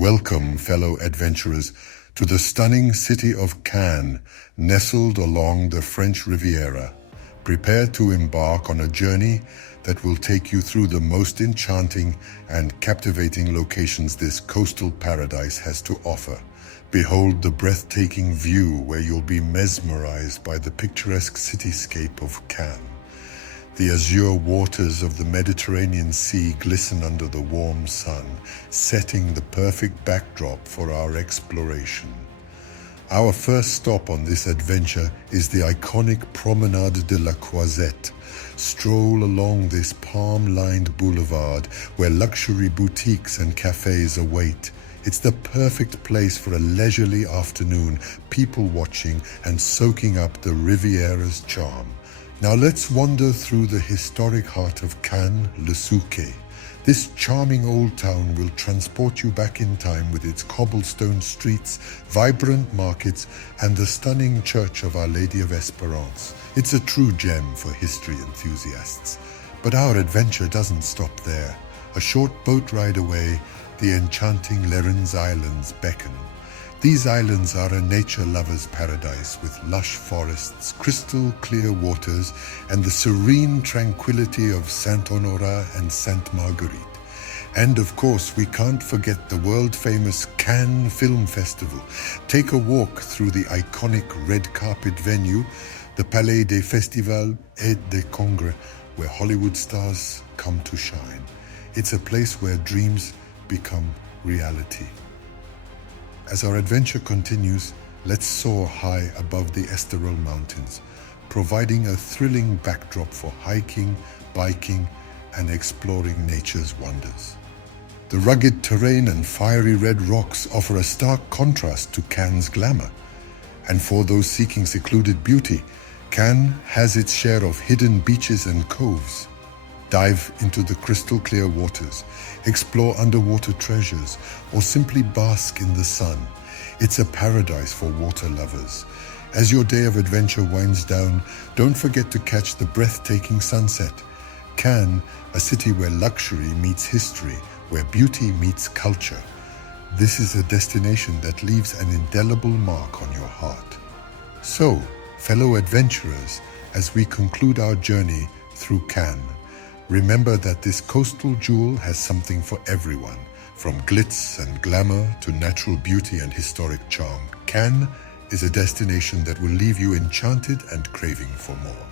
Welcome, fellow adventurers, to the stunning city of Cannes, nestled along the French Riviera. Prepare to embark on a journey that will take you through the most enchanting and captivating locations this coastal paradise has to offer. Behold the breathtaking view where you'll be mesmerized by the picturesque cityscape of Cannes. The azure waters of the Mediterranean Sea glisten under the warm sun, setting the perfect backdrop for our exploration. Our first stop on this adventure is the iconic Promenade de la Croisette. Stroll along this palm-lined boulevard where luxury boutiques and cafes await. It's the perfect place for a leisurely afternoon, people watching and soaking up the Riviera's charm. Now let's wander through the historic heart of Cannes, Le Souquet. This charming old town will transport you back in time with its cobblestone streets, vibrant markets, and the stunning church of Our Lady of Esperance. It's a true gem for history enthusiasts. But our adventure doesn't stop there. A short boat ride away, the enchanting Lérins Islands beckon. These islands are a nature lover's paradise with lush forests, crystal clear waters, and the serene tranquility of Saint-Honorat and Sainte-Marguerite. And of course, we can't forget the world-famous Cannes Film Festival. Take a walk through the iconic red carpet venue, the Palais des Festivals et des Congrès, where Hollywood stars come to shine. It's a place where dreams become reality. As our adventure continues, let's soar high above the Estoril Mountains, providing a thrilling backdrop for hiking, biking, and exploring nature's wonders. The rugged terrain and fiery red rocks offer a stark contrast to Cannes' glamour. And for those seeking secluded beauty, Cannes has its share of hidden beaches and coves. Dive into the crystal clear waters, explore underwater treasures, or simply bask in the sun. It's a paradise for water lovers. As your day of adventure winds down, don't forget to catch the breathtaking sunset. Cannes, a city where luxury meets history, where beauty meets culture. This is a destination that leaves an indelible mark on your heart. So, fellow adventurers, as we conclude our journey through Cannes, remember that this coastal jewel has something for everyone, from glitz and glamour to natural beauty and historic charm. Cannes is a destination that will leave you enchanted and craving for more.